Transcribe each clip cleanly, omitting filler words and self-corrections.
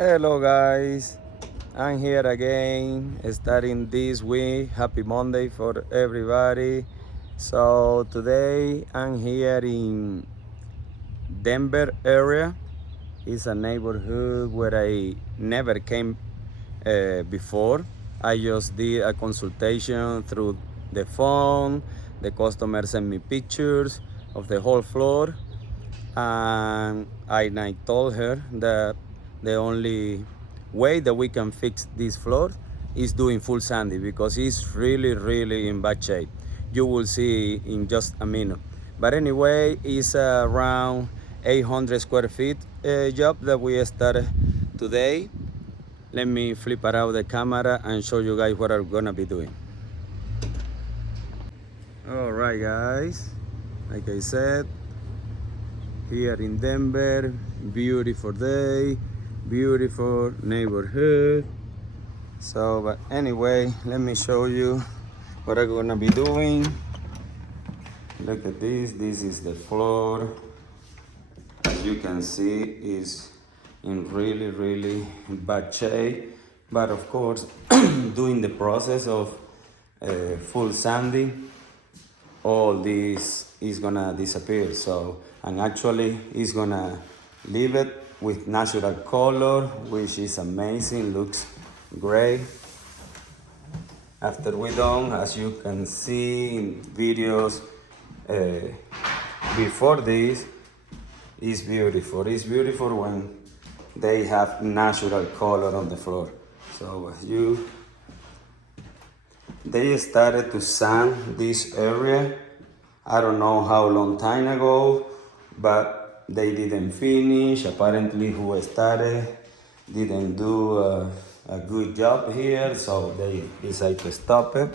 Hello guys, I'm here again starting this week. Happy Monday for everybody. So today I'm here in Denver area. It's a neighborhood where I never came before. I just did a consultation through the phone. The customer sent me pictures of the whole floor, and I told her that the only way that we can fix this floor is doing full sanding because it's really in bad shape. You will see in just a minute. But anyway, it's around 800 square feet job that we started today. Let me flip around the camera and show you guys what I'm gonna be doing. All right guys, like I said, here in Denver, beautiful day, beautiful neighborhood. So, but anyway, let me show you what I'm gonna be doing. Look at this is the floor. As you can see, is in really bad shape. But of course, doing the process of full sanding, all this is gonna disappear. So, and actually it's gonna leave it with natural color, which is amazing, looks great. After we're done, as you can see in videos before this, it's beautiful. It's beautiful when they have natural color on the floor. So they started to sand this area, I don't know how long time ago, but they didn't finish. Apparently who started didn't do a good job here, so they decided to stop it.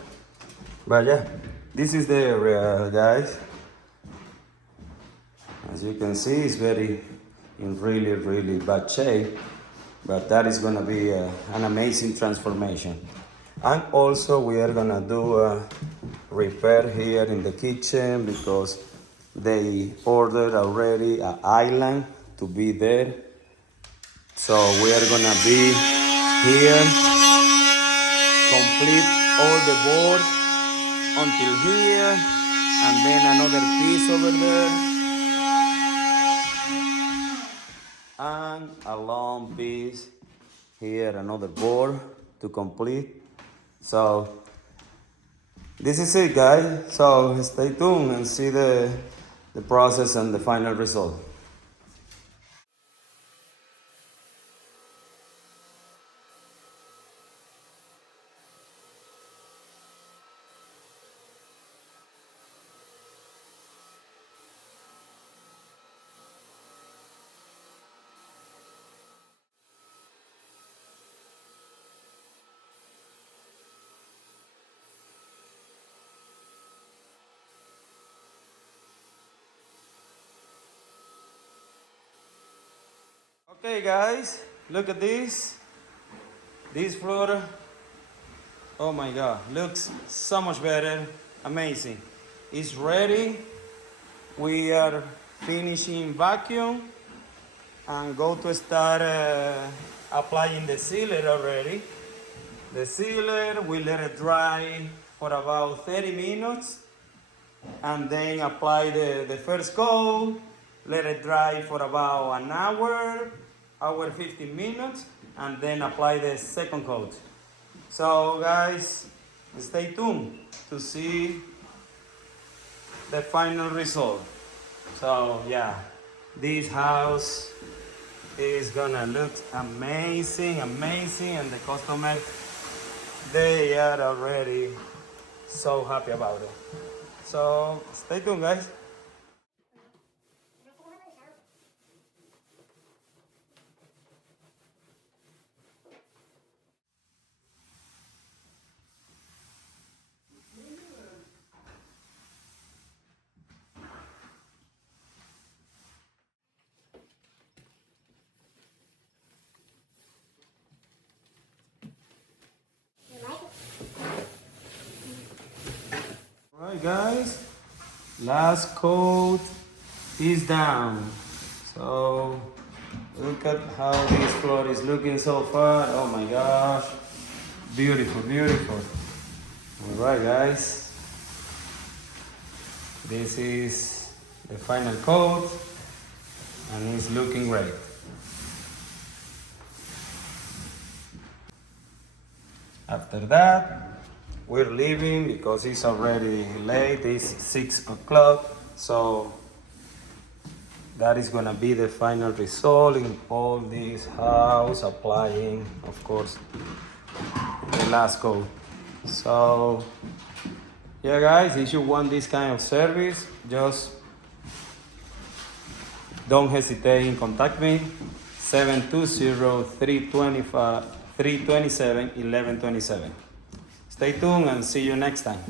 But yeah, this is the area, guys. As you can see, it's in really bad shape, but that is gonna be an amazing transformation. And also we are gonna do a repair here in the kitchen because they ordered already an island to be there. So we are gonna be here, complete all the board until here, and then another piece over there, and a long piece here, another board to complete. So this is it, guys. So stay tuned and see the process and the final result. Okay guys, look at this. This floor, oh my God, looks so much better. Amazing. It's ready. We are finishing vacuum and go to start applying the sealer already. The sealer, we let it dry for about 30 minutes and then apply the first coat, let it dry for about an hour 15 minutes, and then apply the second coat. So guys, stay tuned to see the final result. So yeah, this house is gonna look amazing, and the customer, they are already so happy about it. So stay tuned, guys. Alright guys, last coat is down. So Look at how this floor is looking so far. Oh my gosh. Beautiful, beautiful. All right, guys. This is the final coat, and it's looking great. After that, we're leaving because it's already late. It's 6 o'clock, so that is gonna be the final result in all this house, applying, of course, the last coat. So, yeah, guys, if you want this kind of service, just don't hesitate in contact me, 720-327-1127. Stay tuned and see you next time.